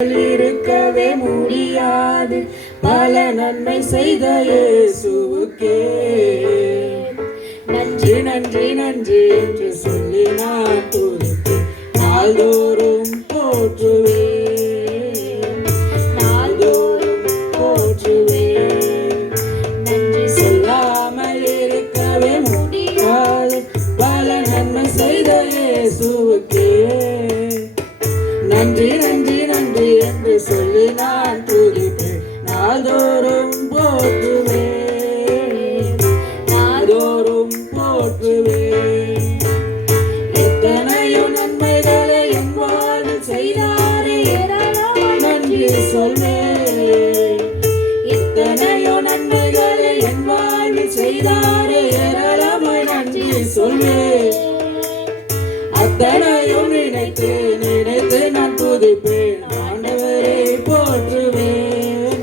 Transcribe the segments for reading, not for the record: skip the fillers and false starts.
இருக்கவே முடியாது. பல நன்மை செய்த இயேசுவுக்கே நன்றி நன்றி நன்றி என்று சொல்லி நான் துதிப்பேன். நாள்தோறும் போற்றுவேன், நாள்தோறும் போற்றுவேன். நன்றி சொல்லாமல் இருக்கவே முடியாது. பல நன்மை செய்த இயேசுவுக்கே நன்றி நன்றி நன்றி என்று சொல்லி நான் துதிப்பேன். நாள்தோறும் போற்றுவேன், நாள்தோறும் போற்றுவேன். எத்தனையோ நன்மைகளை என் வாழ்வில் செய்தாரே, நன்றி சொல்வேன். எத்தனையோ நன்மைகளை என் வாழ்வில் செய்தாரே, ஏராளமாய் நன்றி சொல்வேன். அத்தனையும் நினைத்து நினைத்து நான் துதிப்பேன், ஆண்டவரை போற்றுவேன்.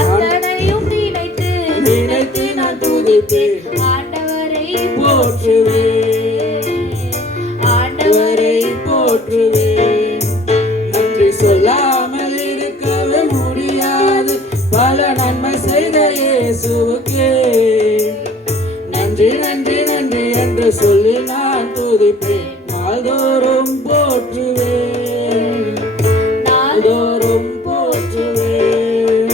அத்தனையும் நினைத்து நினைத்து நான் துதிப்பேன், ஆண்டவரை போற்றுவேன், ஆண்டவரை போற்றுவேன். நன்றி சொல்லாமல் இருக்கவே முடியாது. பல நன்மை செய்த இயேசுவுக்கே நன்றி நன்றி நன்றி என்று சொல்லி நான் துதிப்பேன். நாள்தோறும் போற்றுவேன், நாள்தோறும் போற்றுவேன்.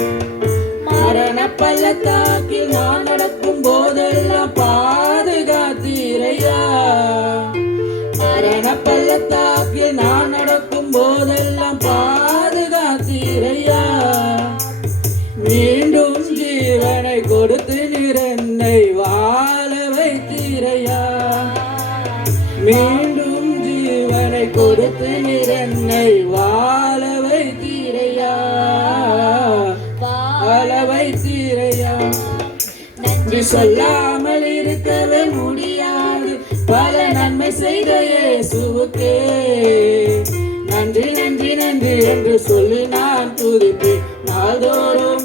மரண பள்ளத்தாக்கில் நான் நடக்கும் போதெல்லாம் பாதுகாத்தீரையா. மரண பள்ளத்தாக்கில் நான் நடக்கும் போதெல்லாம் பாதுகாத்தீரையா. மீண்டும் ஜீவனை கொடுத்து நீர் என்னை வாழ வைத்தீரையா. மீண்டும் ஜீவனை கொடுத்து நீர் என்னை வாழ வைத்தீரையா, வாழ வைத்தீரையா. நன்றி சொல்லாமல் இருக்கவே முடியாது. பல நன்மை செய்த இயேசுவுக்கே நன்றி நன்றி நன்றி என்று சொல்லி நான் துதிப்பேன். நாள்தோறும்